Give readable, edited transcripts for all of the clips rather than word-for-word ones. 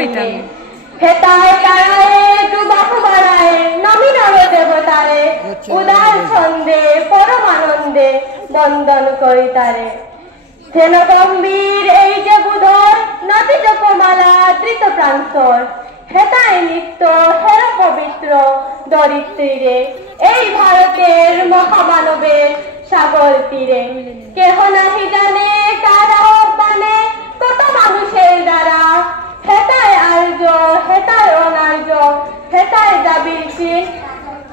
কইতাম হেতায় তারায়ে দুবাহু বাড়ায় নবীন দেবতারে উদার ছন্দে পরমানন্দে বন্দন করি তারে হেন গম্ভীর এই যে বুধর নদী জপমালা তৃত প্রান্তর হেতায় নিত্য হের পবিত্র দরিদ্রীরে এই ভারতের মহামানবের সাগর তীরে কেহ নাহি জানে কার আহ্বানে কত মানুষের দ্বারা হেতায় আর্য হেতায় অনার্য হেতায় জাবির চীন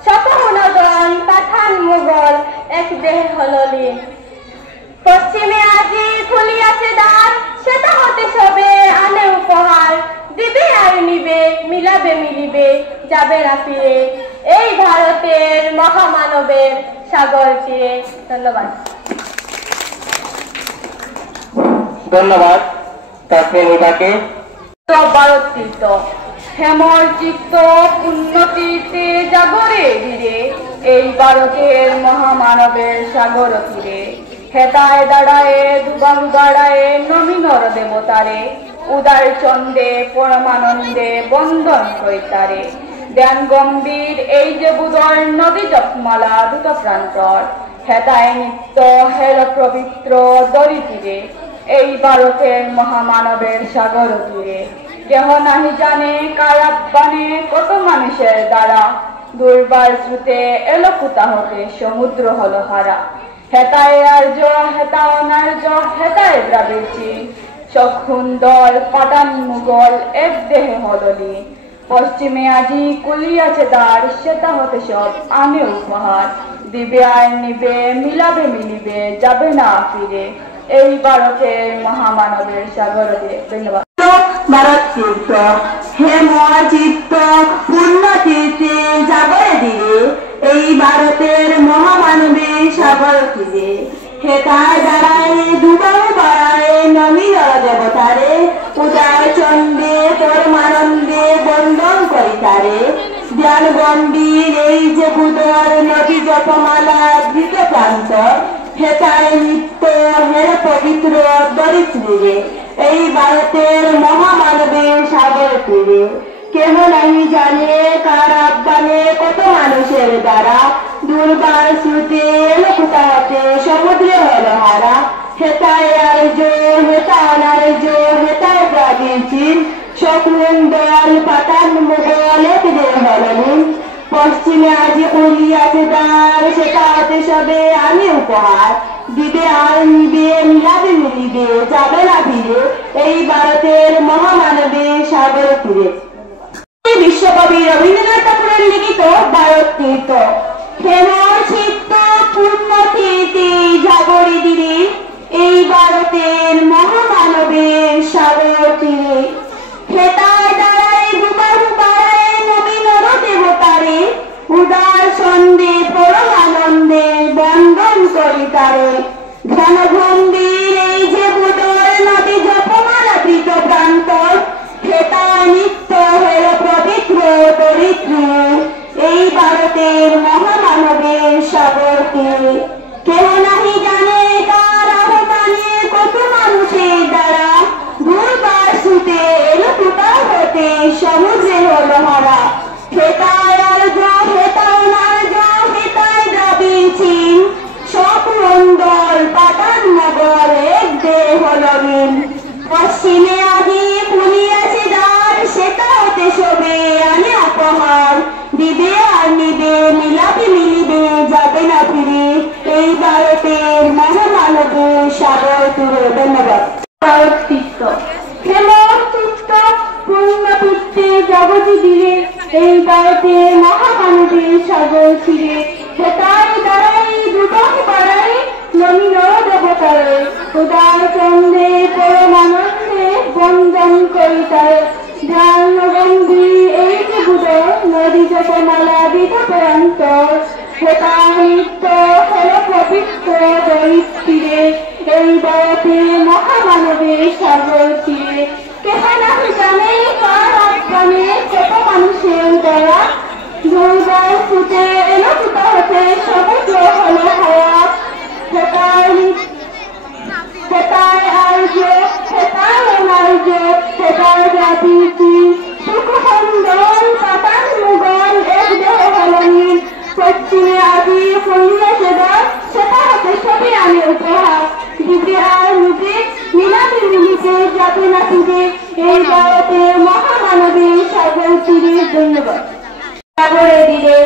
শতহুনগণ পাঠান মুঘল এক দেহে হললীন পশ্চিমে আজি খুলিয়াছে দ্বার সেটা হতে সবে আনে উপহার দিবে আর নিবে মিলাবে মিলিবে যাবে না ফিরে এই ভারতের মহামানবের সাগর তীরে। ধন্যবাদ। ধন্যবাদ তাকে ভারত তীর্থ হেমর চিত্ত পুণ্যতীর্থে জাগরে ধীরে এই ভারতের মহামানবের সাগর তীরে হেতায় দাঁড়ায় দুবাহু দাঁড়ায় নবীনর দেবতারে উদার চন্দে পরমানন্দে বন্দন করিতারে ধ্যান গম্ভীর এই যে বুধর নদী জপমালা দুটো প্রান্তর হেতায় নিত্য হের পবিত্র দরি তীরে এই ভারতের মহামানবের সাগর তীরে কেহ নাহি জানে কার আহ্বানে কত মানুষের দ্বারা দুর্বার স্রোতে এলো কুতা হতে সমুদ্র হলো হারা হেতায় আর্য হেতা অনার্য হেতায় দ্রাবিড় চীন সখুন্দর পাঠান মুঘল এক দেহে হললীন পশ্চিমে আজি কুলিয়াছে দ্বার সেটা হতে সব আনে উপহার দিবে আর নিবে মিলাবে মিলিবে যাবে না ফিরে এই ভারতের মহামানবের সাগর দিয়ে। ধন্যবাদ। ভারত তীর্থ হেম চিত্ত পুণ্যতীর্থে জাগরে দিয়ে এই ভারতের মহামানবের সাগর তীরে হেতায় দাঁড়ায় দুবাহু বাড়ায় নবীন দেবতারে উদার চন্দে পরমানন্দে বন্দন করিতারে ধ্যান গম্ভীর এই যে বুধর নদী জপমালা ধৃত প্রান্ত হেতায় নিত্য হের পবিত্র দরিদ্রীরে এই ভারতের মহামানবের সাগর তীরে কেহ নাহি জানে কার আহ্বানে কত মানুষের দ্বারা দুর্বার স্রোতে এলো কুতা হতে সমুদ্রে হলো হারা হেতায় আর্য হেতা অনার্য হেতায় দ্রাবিড় চীন শকুন্দল পাঠান মুঘল এক দেহে হললীন পশ্চিমে আজি খুলিয়াছে দ্বার সেটা হতে সবে আনে উপহার দিবে আর নিবে মিলাবে মিলিবে যাবে না ফিরে এই ভারতের মহামানবের সাগর তীরে। বিশ্বকবি রবীন্দ্রনাথ ঠাকুরের লিখিত ভারত তীর্থ হেমর চিত্ত পুণ্যতীর্থে জাগরে ধীরে এই ভারতের মহামানবের সাগর তীরে হেতায় দাঁড়ায় দুবাহু বাড়ায় নবীনর দেবতারে উদার ছন্দে পরমানন্দে বন্দন করিতারে ধ্যান গম্ভীর এই যে বুধর নদী জপমালা ধৃত প্রান্তর হেতায় নিত্য হের পবিত্র দরিদ্র এই ভারতের মহামানবের সাগর তীরে কেহ নাহি জানে কার আহ্বানে কত মানুষের দ্বারা দুর্বার স্রোতে এলো কুতা হতে সমুদ্রে হলো হারা হেতায় আর্য হেতা অনার্য হেতায় দ্রাবিড় চীন শকুন্দল পাঠান মুঘল এক দেহে হললীন পশ্চিমে আজি খুলিয়াছে দ্বার সেটা হতে সবে আনে উপহার দিবে আর নিবে মিলাবে মিলিবে যাবে না ফিরে এই ভারতের মহামানবের সাগর তীরে। ধন্যবাদ। ভারত তীর্থ হেমর চিত্ত পুণ্যতীর্থে জগতি ধীরে এই ভারতের মহামানবের সাগর তীরে হেতায় দাঁড়ায় দুবাহু বাড়ায় নবীনর দেবতারে উদার চন্দে পরমানন্দে বন্দন করিতারে ধ্যান গম্ভীর এই যে বুধর নদী জপমালা ধৃত প্রান্তর হেতায় নিত্য হের পবিত্র দরিদ্রীরে এই ভারতের মহামানবের সাগর তীরে কেহ নাহি জানে কার আহ্বানে কত মানুষের দ্বারা দুর্বার স্রোতে এলো কুতা হতে সমুদ্র হলো হারা হেতায় আর্য হেতায় অনার্য হেতায় জাতির সাথে নাচিবে এই ভারতের মহামানবী সাগর তীরে। ধন্যবাদ। সাগরে তীরে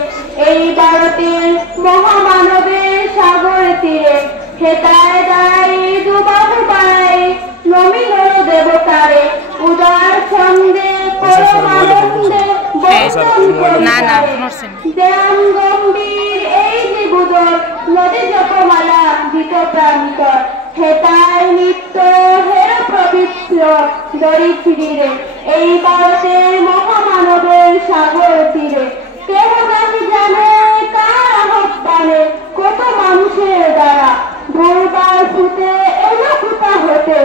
এই ভারতের মহামানবের সাগর তীরে হেতায় দাঁড়াই দুবাহু পাই নমিল দেবতারে উদার ছন্দে পরমানন্দে ধ্যান গম্ভীর এই নিবুদর নদী জপমালা দিত প্রাণিকর হেতায় নিত্য হের পবিত্র দরিদ্রীরে এই ভারতের মহামানবের সাগর তীরে। কেহ নাকি জানে কার আহ্বানে কত মানুষের দ্বারা ভোরবার ফুটে এলো কোথা হতে